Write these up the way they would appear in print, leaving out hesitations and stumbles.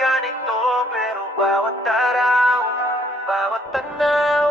ganito, pero bawat araw, bawat tanaw,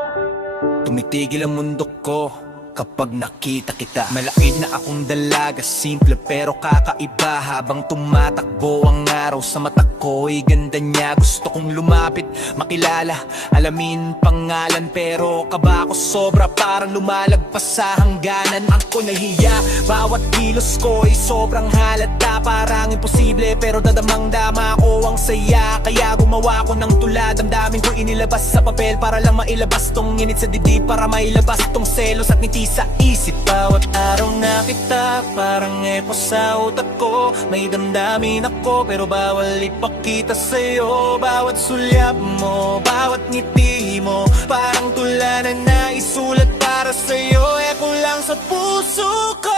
tumitigil ang mundo ko kapag nakita kita. Malakid na akong dalaga, simple pero kakaiba. Habang tumatakbo ang araw sa mata ko'y ganda niya. Gusto kong lumapit, makilala, alamin pangalan. Pero kaba ko sobra, parang lumalagpas sa hangganan. Ako nahiya, bawat kilos ko'y sobrang halata. Parang imposible pero dadamang-dama ko ang saya. Kaya gumawa ko ng tula, damdamin ko inilabas sa papel. Para lang mailabas tong init sa dibdib, para mailabas tong selos at ngiti sa isip. Bawat araw na kita, parang echo sa utak ko. May damdamin ako pero bawal ipakita sa'yo. Bawat sulyap mo, bawat ngiti mo, parang tula na naisulat para sa'yo. Echo lang sa puso ko.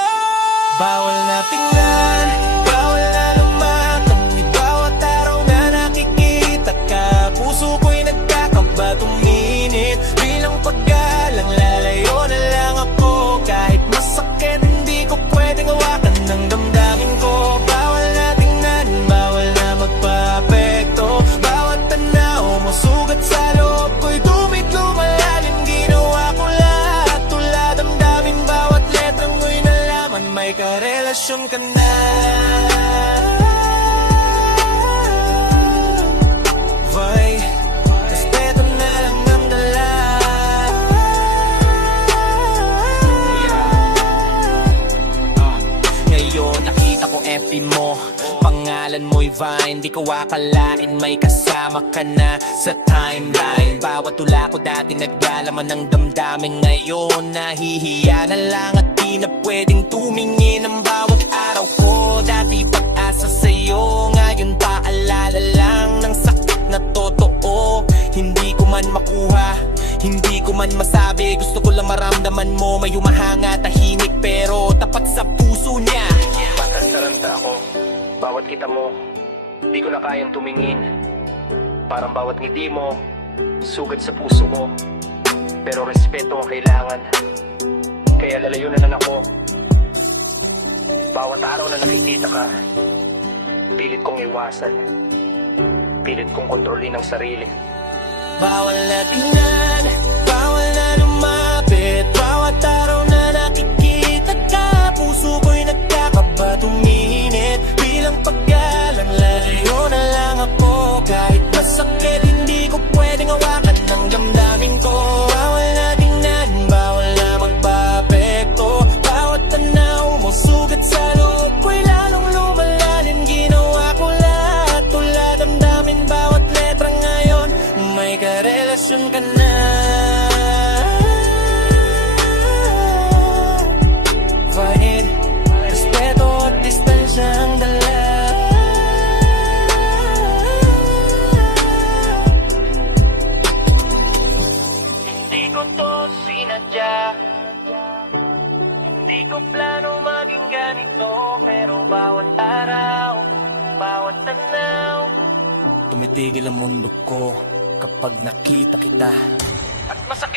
Bawal na tingnan, bawal na lumakad. Di bawat araw na nakikita ka, puso ko'y nagkakaba, tuminit. Bilang paggalang, lalayo na lang ako. Kahit masakit, hindi ko pwedeng hawakan ng damdamin ko. Bawal na tingnan, bawal na magpa-apekto. Bawat tanaw mo, sugat sa loob ko'y dumit, lumalalim. Ginawa ko lahat, tula damdamin. Bawat letrang mo'y nalaman, may karelasyon ka na. Vay, respeto na lang ang dala. Ngayon nakita ko FB mo, pangalan mo'y Vine. Di ko akalain may kasama ka na sa timeline. Bawat tula ko dati naglalaman ng damdamin. Ngayon nahihiya na lang at di na pwedeng tumingin ang bawat araw ko. Dati pag-asa sa'yo, ngayon paalala lang ng sakit na totoo. Hindi ko man makuha, hindi ko man masabi. Gusto ko lang maramdaman mo, may humahanga, tahimik pero tapat sa puso niya. Patasaranta ako, bawat kita mo, di ko na kayang tumingin. Parang bawat ngiti mo, sugat sa puso ko. Pero respeto ang kailangan, kaya lalayo na lang ako. Bawat araw na nakikita ka, pilit kong iwasan, pilit kong kontrolin ang sarili. Bawal na tingnan, bawal na lumapit. Bawat araw na nakikita ka, puso ko'y nagkakaba, tuminit. Bilang paggalang, lalayo na lang ako. Kahit masakit, hindi ko pwedeng hawakan ng damdamin ko. Bawal na tingnan, bawal na magpa-apekto. Bawat tanaw mo, sugat sa loob ko'y lalong lumalalim. Ginawa ko lahat, tula damdamin. Bawat letra ngayon, may karelasyon ka na. Valid, respeto at distansya ang dala. Hindi ko to sinadya, hindi ko plano maging ganito. Pero bawat araw, bawat tanaw, tumitigil ang mundo ko kapag nakita kita. At masakit